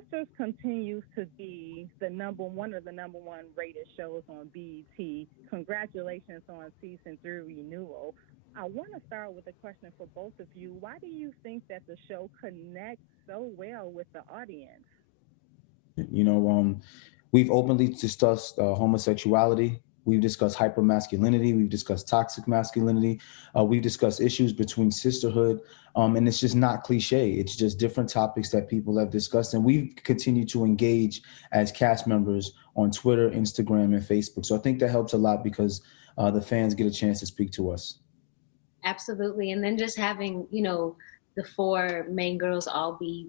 Sisters continues to be the number one of the number one rated shows on BET. Congratulations on season three renewal. I want to start with a question for both of you. Why do you think that the show connects so well with the audience? You know, we've openly discussed homosexuality. We've discussed hypermasculinity. We've discussed toxic masculinity. We've discussed issues between sisterhood. And it's just not cliche. It's just different topics that people have discussed. And we've continued to engage as cast members on Twitter, Instagram, and Facebook. So I think that helps a lot because the fans get a chance to speak to us. Absolutely. And then just having, the four main girls all be,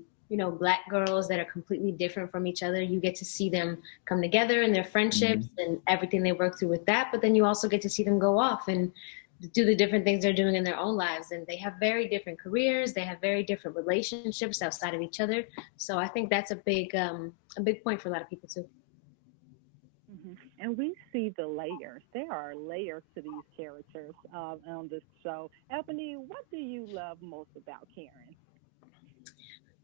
black girls that are completely different from each other. You get to see them come together and their friendships Mhm. and everything they work through with that. But then you also get to see them go off and do the different things they're doing in their own lives. And they have very different careers. They have very different relationships outside of each other. So I think that's a big point for a lot of people too. And we see the layers. There are layers to these characters on this show. Ebony, what do you love most about Karen?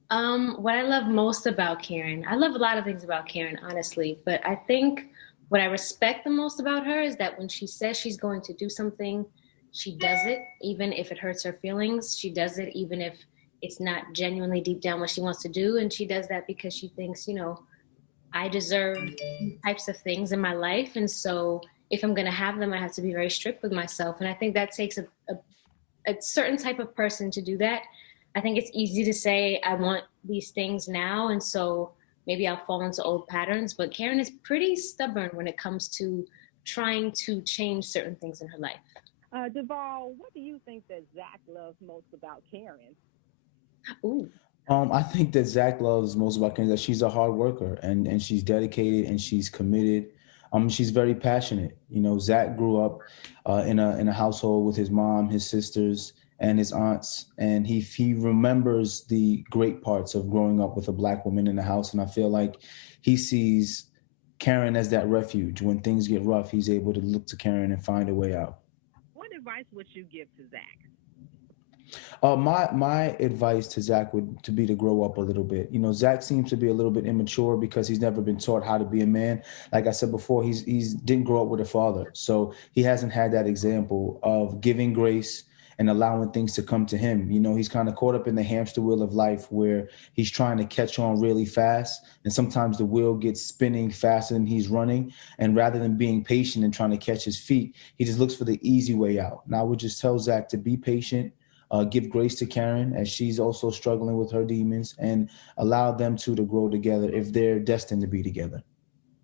What I love most about Karen, I love a lot of things about Karen, honestly, but I think what I respect the most about her is that when she says she's going to do something, she does it, even if it hurts her feelings. She does it, even if it's not genuinely deep down what she wants to do. And she does that because she thinks, I deserve these types of things in my life. And so if I'm going to have them, I have to be very strict with myself. And I think that takes a certain type of person to do that. I think it's easy to say I want these things now, and so maybe I'll fall into old patterns. But Karen is pretty stubborn when it comes to trying to change certain things in her life. DeVale, what do you think that Zach loves most about Karen? Ooh, I think that Zach loves most about Karen is that she's a hard worker and she's dedicated and she's committed. She's very passionate. You know, Zach grew up in a household with his mom, his sisters, and his aunts, and he remembers the great parts of growing up with a black woman in the house. And I feel like he sees Karen as that refuge. When things get rough, he's able to look to Karen and find a way out. What advice would you give to Zach? My advice to Zach would to be to grow up a little bit. You know, Zach seems to be a little bit immature because he's never been taught how to be a man. Like I said before, he's didn't grow up with a father, so he hasn't had that example of giving grace and allowing things to come to him. You know, he's kind of caught up in the hamster wheel of life where he's trying to catch on really fast, and sometimes the wheel gets spinning faster than he's running. And rather than being patient and trying to catch his feet, he just looks for the easy way out. Now, I would just tell Zach to be patient, give grace to Karen as she's also struggling with her demons, and allow them two to grow together if they're destined to be together.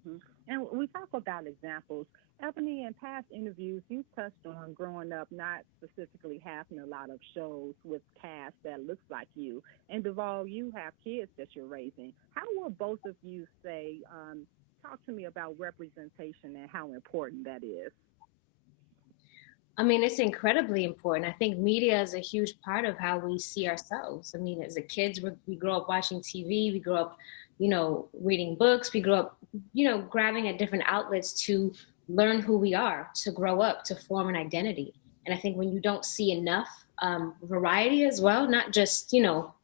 Mhm. And we talk about examples. Ebony, in past interviews, you touched on growing up, not specifically having a lot of shows with cast that looks like you. And Duvall, you have kids that you're raising. How will both of you say, talk to me about representation and how important that is? I mean, it's incredibly important. I think media is a huge part of how we see ourselves. I mean, as a kids, we grow up watching TV, we grow up, reading books, we grow up, grabbing at different outlets to learn who we are, to grow up, to form an identity. And I think when you don't see enough variety as well, not just,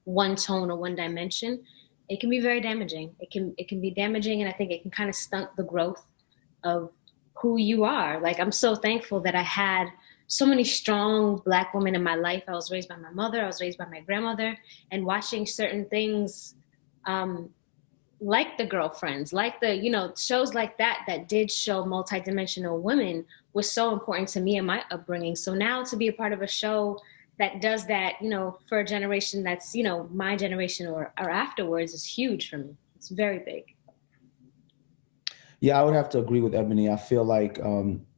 one tone or one dimension, it can be very damaging. It can be damaging, and I think it can kind of stunt the growth of who you are. Like, I'm so thankful that I had so many strong black women in my life. I was raised by my mother, I was raised by my grandmother, and watching certain things, um, like the girlfriends, like the, shows like that did show multidimensional women was so important to me and my upbringing. So now to be a part of a show that does that, for a generation that's, my generation or afterwards is huge for me. It's very big. Yeah, I would have to agree with Ebony. I feel like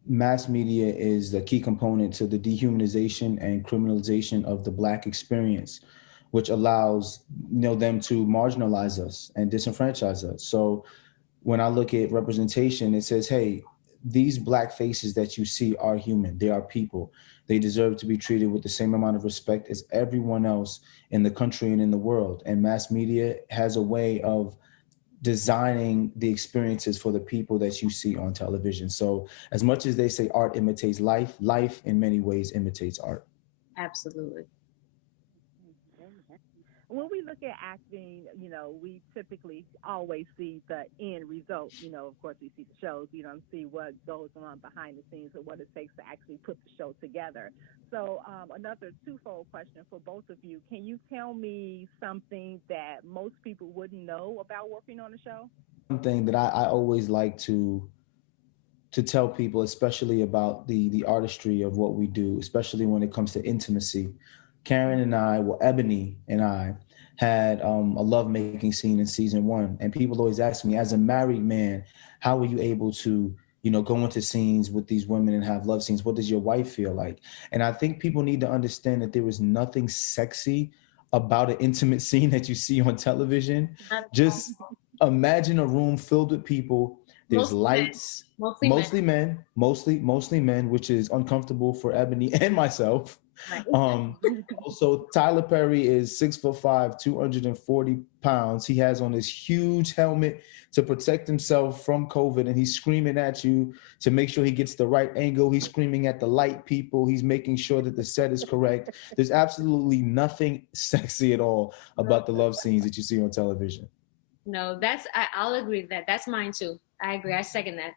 mass media is the key component to the dehumanization and criminalization of the Black experience, which allows them to marginalize us and disenfranchise us. So when I look at representation, it says, hey, these Black faces that you see are human. They are people. They deserve to be treated with the same amount of respect as everyone else in the country and in the world. And mass media has a way of designing the experiences for the people that you see on television. So as much as they say art imitates life, life in many ways imitates art. Absolutely. when we look at acting, we typically always see the end result. Of course, we see the shows. We don't see what goes on behind the scenes or what it takes to actually put the show together. So, another twofold question for both of you. Can you tell me something that most people wouldn't know about working on a show? One thing that I always like to tell people, especially about the artistry of what we do, especially when it comes to intimacy. Karen and I, well, Ebony and I had a lovemaking scene in season 1, and people always ask me, as a married man, how were you able to, go into scenes with these women and have love scenes? What does your wife feel like? And I think people need to understand that there is nothing sexy about an intimate scene that you see on television. Just imagine a room filled with people. There's lights, mostly men, which is uncomfortable for Ebony and myself. Right. Also, Tyler Perry is 6'5", 240 pounds. He has on this huge helmet to protect himself from COVID, and he's screaming at you to make sure he gets the right angle. He's screaming at the light people. He's making sure that the set is correct. There's absolutely nothing sexy at all about the love scenes that you see on television. No, I'll agree with that. That's mine too. I agree. I second that.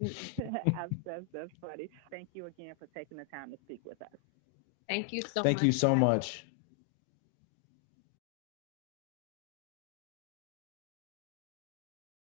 That's funny. Thank you again for taking the time to speak with us. Thank you so much. Thank you so much.